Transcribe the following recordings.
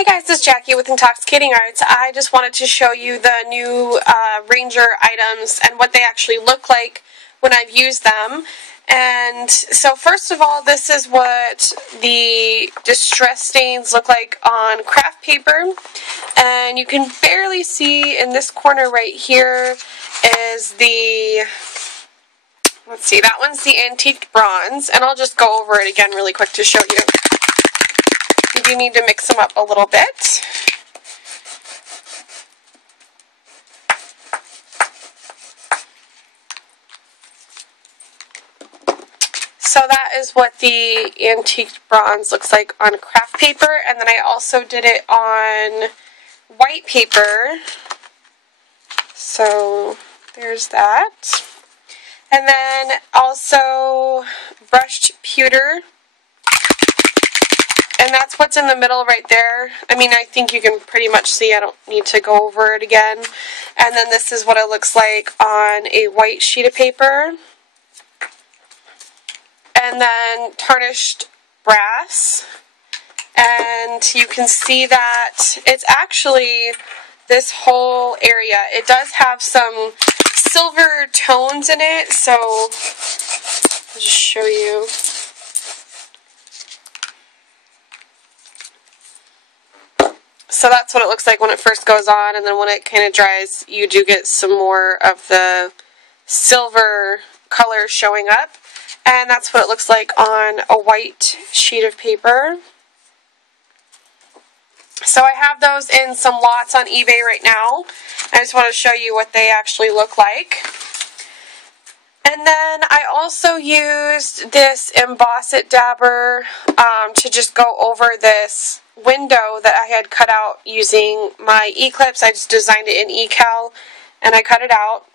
Hey guys, this is Jackie with Intoxicating Arts. I just wanted to show you the new Ranger items and what they actually look like when I've used them. And so first of all, this is what the distress stains look like on craft paper. And you can barely see in this corner right here is the, let's see, that one's the antique bronze. And I'll just go over it again really quick to show you. You do need to mix them up a little bit. So that is what the antique bronze looks like on craft paper, and then I also did it on white paper. So there's that. And then also brushed pewter. And that's what's in the middle right there. I mean, I think you can pretty much see. I don't need to go over it again. And then this is what it looks like on a white sheet of paper. And then tarnished brass. And you can see that it's actually this whole area. It does have some silver tones in it. So I'll just show you. So that's what it looks like when it first goes on, and then when it kind of dries, you do get some more of the silver color showing up. And that's what it looks like on a white sheet of paper. So I have those in some lots on eBay right now. I just want to show you what they actually look like. And then I also used this Embossing dabber to just go over this window that I had cut out using my E-clips. I just designed it in eCal and I cut it out.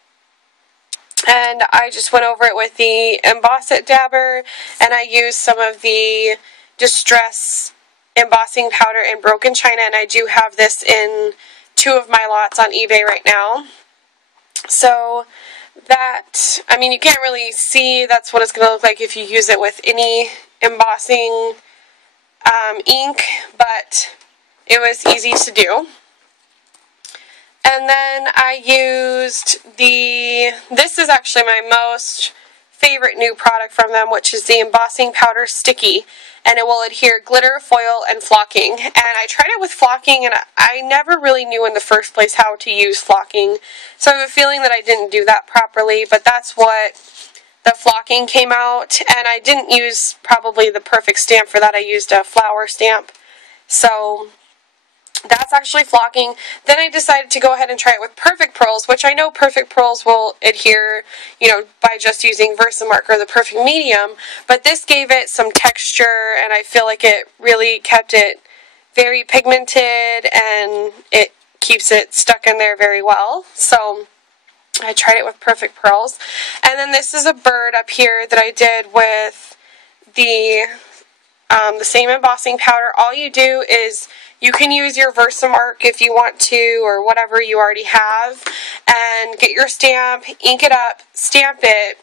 And I just went over it with the Embossing dabber, and I used some of the Distress embossing powder in broken china, and I do have this in 2 of my lots on eBay right now. So that, I mean, you can't really see, that's what it's going to look like if you use it with any embossing ink, but it was easy to do. And then I used this is actually my most favorite new product from them, which is the embossing powder sticky, and it will adhere glitter, foil, and flocking. And I tried it with flocking, and I never really knew in the first place how to use flocking, so I have a feeling that I didn't do that properly, but that's what the flocking came out. And I didn't use probably the perfect stamp for that. I used a flower stamp, so that's actually flocking. Then I decided to go ahead and try it with perfect pearls, which I know perfect pearls will adhere, you know, by just using Versamark or the perfect medium, but this gave it some texture, and I feel like it really kept it very pigmented, and it keeps it stuck in there very well. So I tried it with perfect pearls. And then this is a bird up here that I did with the same embossing powder. All you do is you can use your Versamark if you want to, or whatever you already have, and get your stamp, ink it up, stamp it,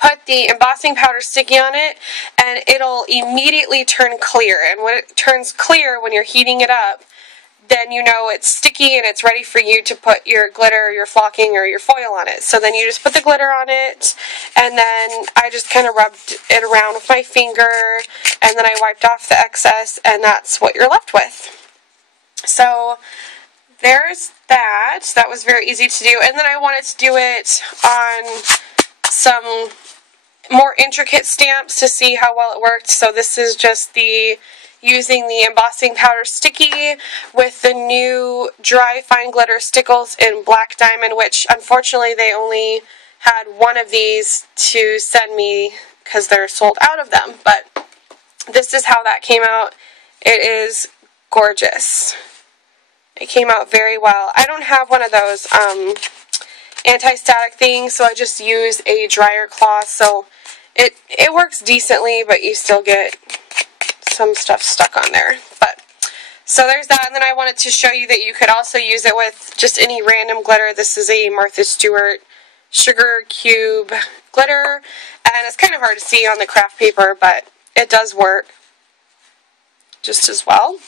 put the embossing powder sticky on it, and it'll immediately turn clear. And when it turns clear, when you're heating it up, then you know it's sticky and it's ready for you to put your glitter, your flocking, or your foil on it. So then you just put the glitter on it, and then I just kind of rubbed it around with my finger, and then I wiped off the excess, and that's what you're left with. So there's that. That was very easy to do. And then I wanted to do it on some more intricate stamps to see how well it worked. So this is just using the embossing powder sticky with the new dry fine glitter stickles in black diamond, which unfortunately they only had 1 of these to send me because they're sold out of them. But this is how that came out. It is gorgeous. It came out very well. I don't have one of those anti-static things, so I just use a dryer cloth, so it works decently, but you still get some stuff stuck on there. But so there's that. And then I wanted to show you that you could also use it with just any random glitter. This is a Martha Stewart sugar cube glitter, and it's kind of hard to see on the craft paper, but it does work just as well.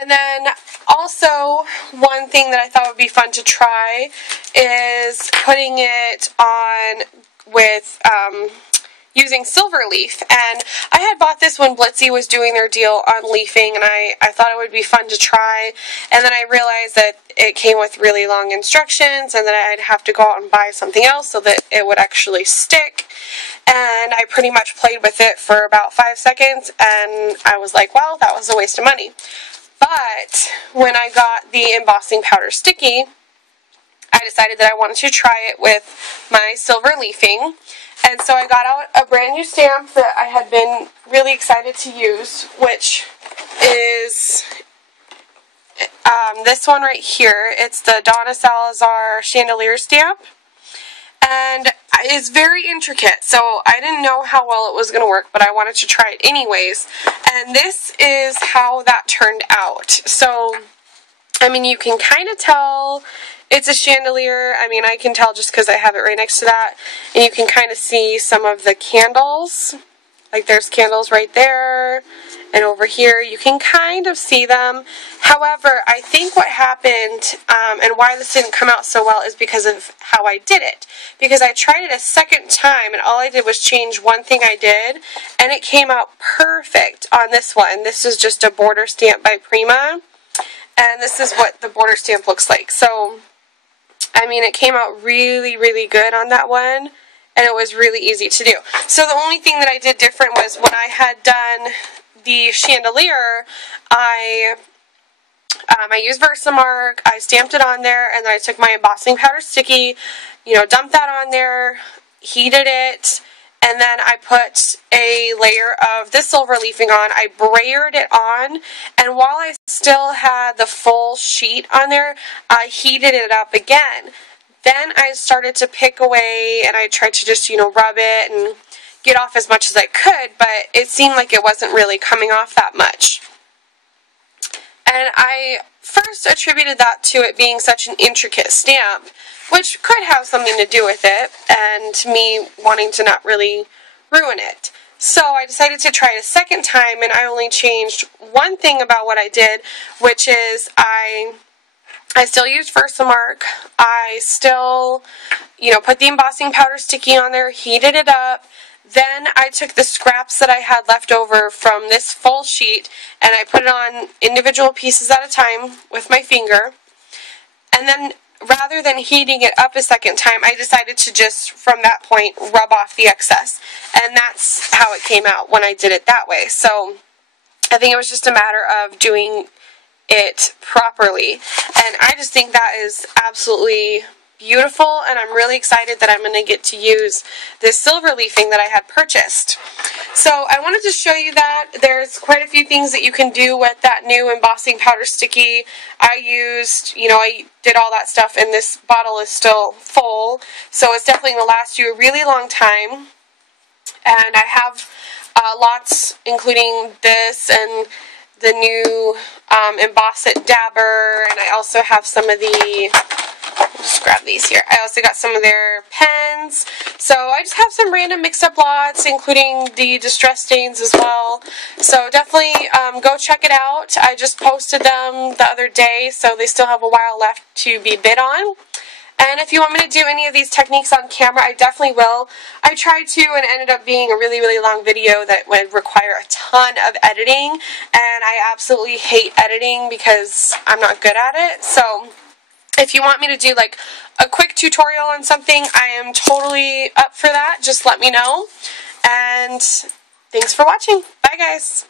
And then also one thing that I thought would be fun to try is putting it on with using silver leaf. And I had bought this when Blitzy was doing their deal on leafing, and I thought it would be fun to try. And then I realized that it came with really long instructions and that I'd have to go out and buy something else so that it would actually stick. And I pretty much played with it for about 5 seconds, and I was like, well, that was a waste of money. But when I got the embossing powder sticky, I decided that I wanted to try it with my silver leafing. And so I got out a brand new stamp that I had been really excited to use, which is this one right here. It's the Donna Salazar chandelier stamp. And it's very intricate, so I didn't know how well it was going to work, but I wanted to try it anyways. And this is how that turned out. So, I mean, you can kind of tell it's a chandelier. I mean, I can tell just because I have it right next to that. And you can kind of see some of the candles. Like, there's candles right there. And over here, you can kind of see them. However, I think what happened, and why this didn't come out so well, is because of how I did it. Because I tried it a second time, and all I did was change one thing I did, and it came out perfect on this one. This is just a border stamp by Prima, and this is what the border stamp looks like. So, I mean, it came out really, really good on that one, and it was really easy to do. So the only thing that I did different was when I had done the chandelier, I used Versamark, I stamped it on there, and then I took my embossing powder sticky, dumped that on there, heated it, and then I put a layer of this silver leafing on. I brayered it on, and while I still had the full sheet on there, I heated it up again. Then I started to pick away, and I tried to just, rub it and get off as much as I could, but it seemed like it wasn't really coming off that much. And I first attributed that to it being such an intricate stamp, which could have something to do with it, and me wanting to not really ruin it. So I decided to try it a second time, and I only changed one thing about what I did, which is I still used Versamark. I still, put the embossing powder sticky on there, heated it up. Then I took the scraps that I had left over from this full sheet, and I put it on individual pieces at a time with my finger. And then rather than heating it up a second time, I decided to just, from that point, rub off the excess. And that's how it came out when I did it that way. So I think it was just a matter of doing it properly. And I just think that is absolutely beautiful, and I'm really excited that I'm going to get to use this silver leafing that I had purchased. So I wanted to show you that. There's quite a few things that you can do with that new embossing powder sticky. I did all that stuff, and this bottle is still full, so it's definitely going to last you a really long time. And I have lots, including this and the new Emboss It Dabber, and I also have some of the, I'll just grab these here. I also got some of their pens. So I just have some random mix-up lots, including the distress stains as well. So definitely go check it out. I just posted them the other day, so they still have a while left to be bid on. And if you want me to do any of these techniques on camera, I definitely will. I tried to, and it ended up being a really, really long video that would require a ton of editing. And I absolutely hate editing because I'm not good at it. So if you want me to do like a quick tutorial on something, I am totally up for that. Just let me know. And thanks for watching. Bye, guys.